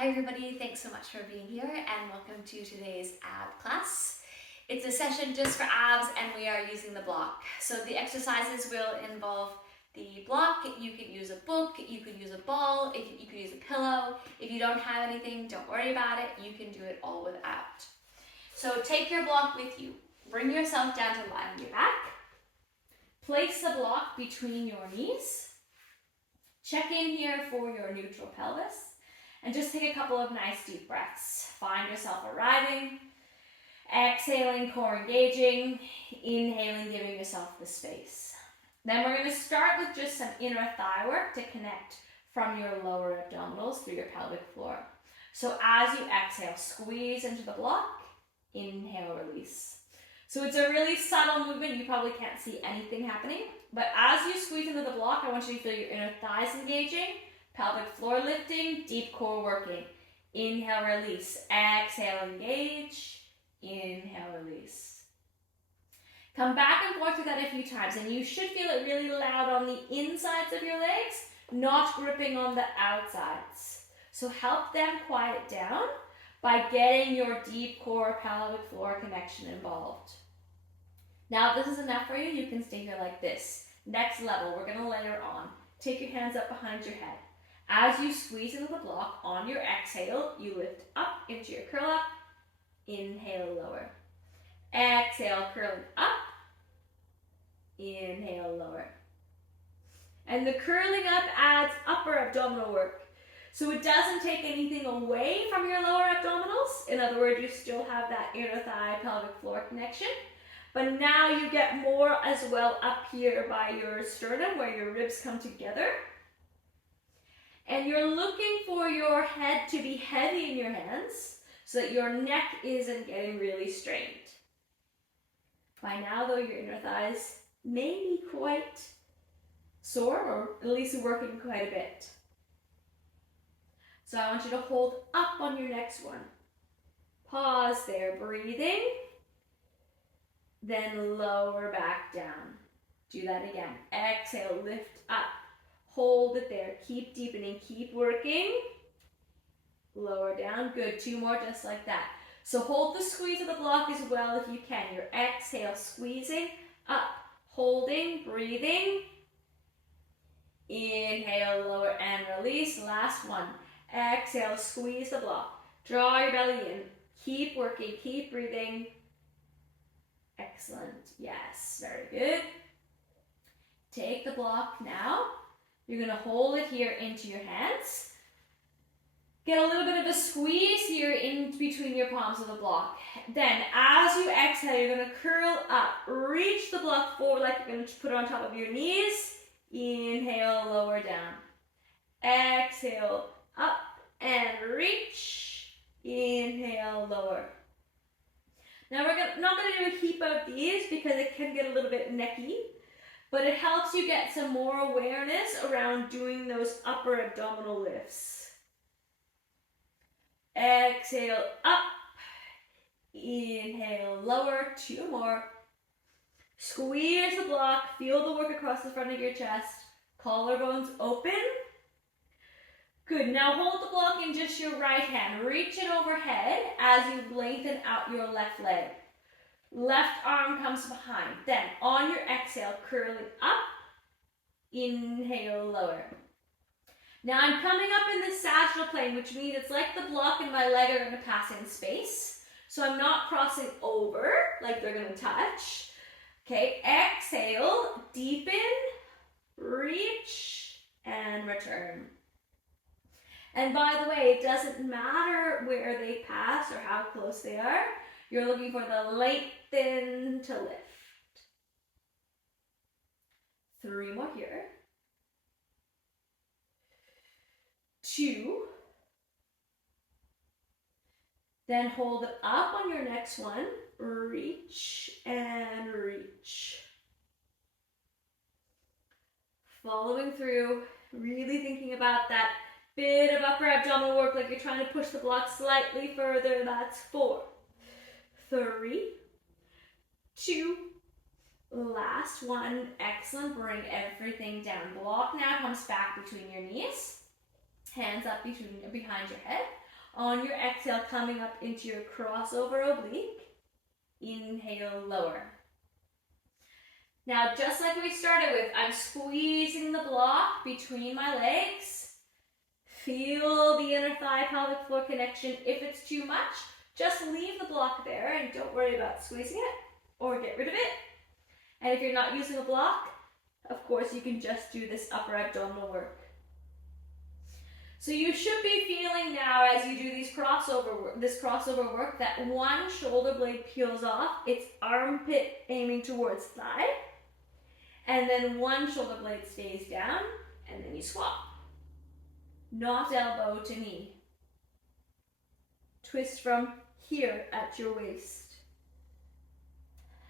Hi everybody, thanks so much for being here and welcome to today's ab class. It's a session just for abs and we are using the block. So the exercises will involve the block. You can use a book, you could use a ball, you could use a pillow. If you don't have anything, don't worry about it. You can do it all without. So take your block with you. Bring yourself down to lie on your back. Place the block between your knees. Check in here for your neutral pelvis. And just take a couple of nice deep breaths. Find yourself arriving. Exhaling, core engaging. Inhaling, giving yourself the space. Then we're going to start with just some inner thigh work to connect from your lower abdominals through your pelvic floor. So as you exhale, squeeze into the block. Inhale, release. So it's a really subtle movement. You probably can't see anything happening. But as you squeeze into the block, I want you to feel your inner thighs engaging. Pelvic floor lifting, deep core working. Inhale, release. Exhale, engage. Inhale, release. Come back and forth with that a few times, and you should feel it really loud on the insides of your legs, not gripping on the outsides. So help them quiet down by getting your deep core pelvic floor connection involved. Now, if this is enough for you, you can stay here like this. Next level, we're going to layer on. Take your hands up behind your head. As you squeeze into the block, on your exhale, you lift up into your curl up. Inhale, lower. Exhale, curling up. Inhale, lower. And the curling up adds upper abdominal work. So it doesn't take anything away from your lower abdominals. In other words, you still have that inner thigh pelvic floor connection. But now you get more as well up here by your sternum where your ribs come together. And you're looking for your head to be heavy in your hands so that your neck isn't getting really strained. By now, though, your inner thighs may be quite sore, or at least working quite a bit. So I want you to hold up on your next one. Pause there, breathing. Then lower back down. Do that again. Exhale, lift up. Hold it there. Keep deepening. Keep working. Lower down. Good. Two more just like that. So hold the squeeze of the block as well if you can. Your exhale, squeezing up. Holding. Breathing. Inhale, lower and release. Last one. Exhale, squeeze the block. Draw your belly in. Keep working. Keep breathing. Excellent. Yes. Very good. Take the block now. You're going to hold it here into your hands. Get a little bit of a squeeze here in between your palms of the block. Then, as you exhale, you're going to curl up. Reach the block forward like you're going to put it on top of your knees. Inhale, lower down. Exhale, up and reach. Inhale, lower. Now, we're not going to do a heap of these because it can get a little bit necky. But it helps you get some more awareness around doing those upper abdominal lifts. Exhale, up. Inhale, lower. Two more. Squeeze the block. Feel the work across the front of your chest. Collarbones open. Good. Now hold the block in just your right hand. Reach it overhead as you lengthen out your left leg. Left arm comes behind. Then on your exhale, curling up. Inhale, lower. Now I'm coming up in the sagittal plane, which means it's like the block and my leg are going to pass in space. So I'm not crossing over like they're going to touch. Okay, exhale, deepen, reach, and return. And by the way, it doesn't matter where they pass or how close they are. You're looking for the lengthen to lift. 3 more here. 2. Then hold it up on your next one. Reach and reach. Following through, really thinking about that bit of upper abdominal work like you're trying to push the block slightly further. That's 4. 3, 2, last one. Excellent. Bring everything down. Block now comes back between your knees. Hands up behind your head. On your exhale, coming up into your crossover oblique. Inhale, lower. Now, just like we started with, I'm squeezing the block between my legs. Feel the inner thigh pelvic floor connection. If it's too much, just leave the block there and don't worry about squeezing it or get rid of it. And if you're not using a block, of course, you can just do this upper abdominal work. So you should be feeling now as you do this crossover work that one shoulder blade peels off, it's armpit aiming towards thigh, and then one shoulder blade stays down, and then you swap. Not elbow to knee. Twist from here at your waist.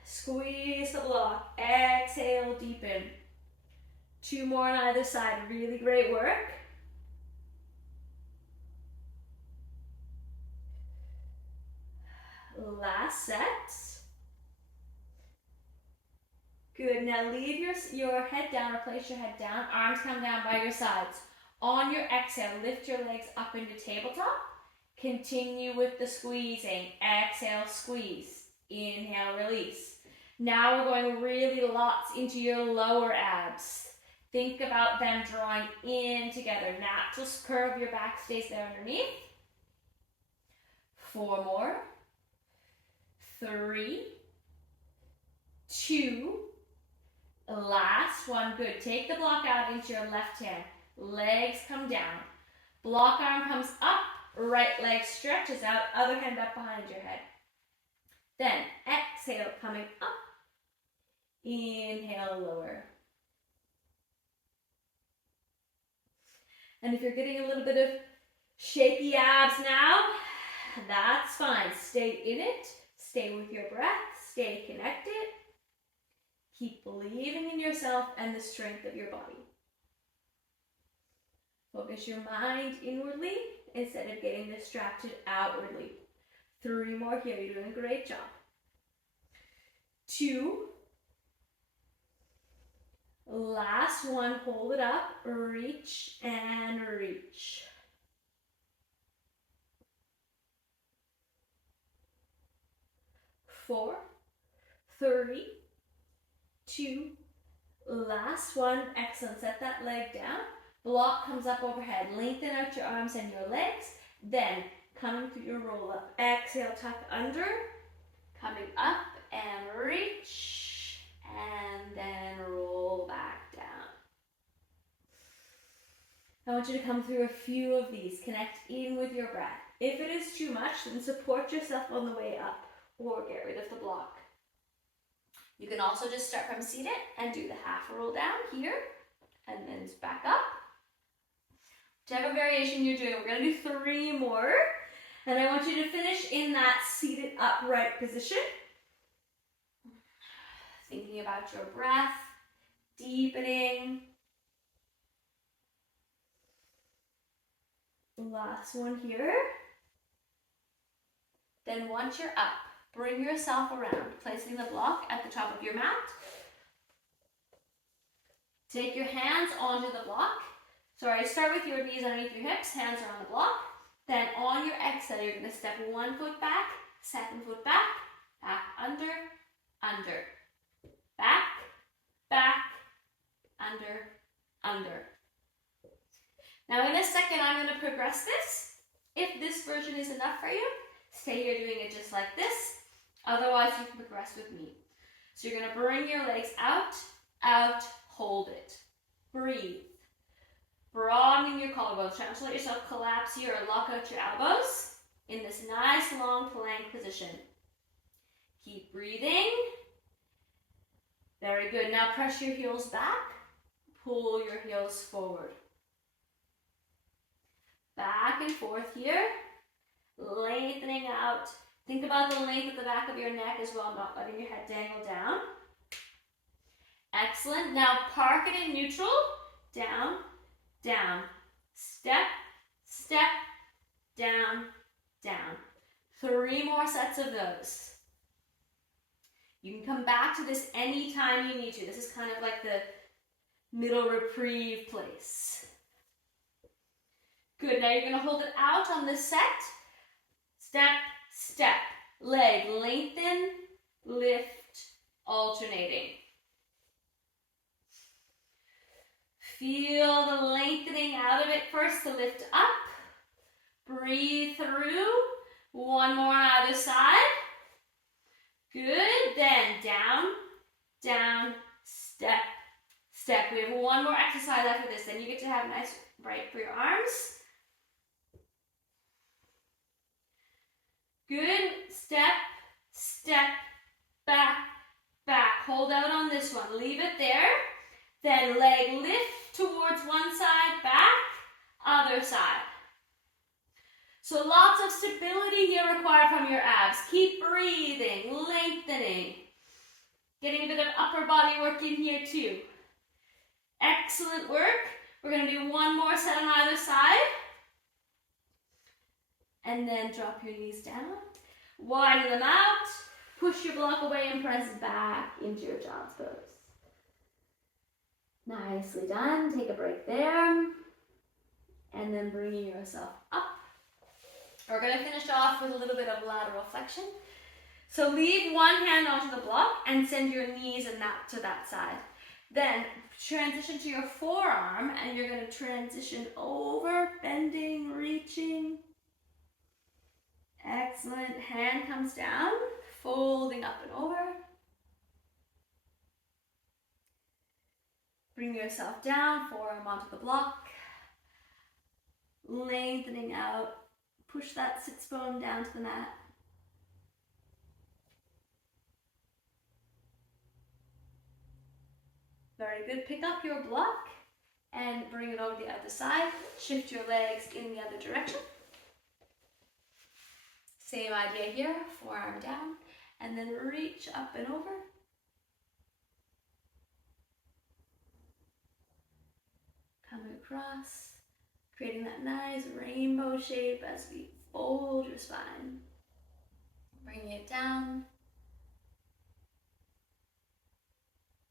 Squeeze the block. Exhale, deepen. 2 more on either side. Really great work. Last set. Good. Now leave your head down, or place your head down. Arms come down by your sides. On your exhale, lift your legs up into tabletop. Continue with the squeezing. Exhale, squeeze. Inhale, release. Now we're going really lots into your lower abs. Think about them drawing in together. Natural curve of your back stays there underneath. 4 more. 3, 2, last one. Good. Take the block out into your left hand. Legs come down. Block arm comes up. Right leg stretches out. Other hand up behind your head. Then exhale, coming up. Inhale, lower. And if you're getting a little bit of shaky abs now, that's fine. Stay in it. Stay with your breath. Stay connected. Keep believing in yourself and the strength of your body. Focus your mind inwardly instead of getting distracted outwardly. 3 more here. You're doing a great job. 2. Last one. Hold it up. Reach and reach. 4, 3, 2, last one. Excellent. Set that leg down. Block comes up overhead. Lengthen out your arms and your legs. Then coming through your roll up. Exhale, tuck under. Coming up and reach. And then roll back down. I want you to come through a few of these. Connect in with your breath. If it is too much, then support yourself on the way up. Or get rid of the block. You can also just start from seated and do the half roll down here and then back up. Whichever variation you're doing, we're going to do 3 more. And I want you to finish in that seated upright position. Thinking about your breath, deepening. Last one here. Then once you're up, bring yourself around, placing the block at the top of your mat. Take your hands onto the block. Sorry, start with your knees underneath your hips, hands are on the block. Then on your exhale, you're going to step 1 foot back, 2nd foot back, back, under, under. Back, back, under, under. Now in a second, I'm going to progress this. If this version is enough for you, stay here doing it just like this. Otherwise, you can progress with me. So you're going to bring your legs out, out, hold it. Breathe. Broadening your collarbones. Try not to let yourself collapse here or lock out your elbows in this nice long plank position. Keep breathing. Very good. Now press your heels back. Pull your heels forward. Back and forth here. Lengthening out. Think about the length at the back of your neck as well, not letting your head dangle down. Excellent. Now park it in neutral. Down, down. Step, step, down, down. 3 more sets of those. You can come back to this anytime you need to. This is kind of like the middle reprieve place. Good. Now you're going to hold it out on this set. step, step. Leg lengthen, lift, alternating. Feel the lengthening out of it first to lift up. Breathe through. One more on either side. Good. Then down, down, step, step. We have one more exercise after this. Then you get to have a nice break for your arms. Good. Step, step, back, back. Hold out on this one. Leave it there. Then leg lift towards one side, back, other side. So lots of stability here required from your abs. Keep breathing, lengthening. Getting a bit of upper body work in here too. Excellent work. We're going to do one more set on either side. And then drop your knees down. Widen them out. Push your block away and press back into your child's pose. Nicely done. Take a break there. And then bringing yourself up. We're going to finish off with a little bit of lateral flexion. So leave one hand onto the block and send your knees and that to that side. Then transition to your forearm and you're going to transition over, bending, reaching. Excellent. Hand comes down, folding up and over. Bring yourself down, forearm onto the block. Lengthening out. Push that sits bone down to the mat. Very good. Pick up your block and bring it over the other side. Shift your legs in the other direction. Same idea here, forearm down, and then reach up and over. Come across, creating that nice rainbow shape as we fold your spine. Bringing it down.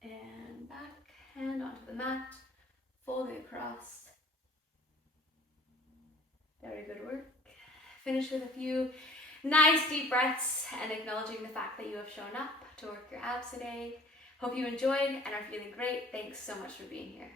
And back, hand onto the mat, folding across. Very good work. Finish with a few nice deep breaths and acknowledging the fact that you have shown up to work your abs today. Hope you enjoyed and are feeling great. Thanks so much for being here.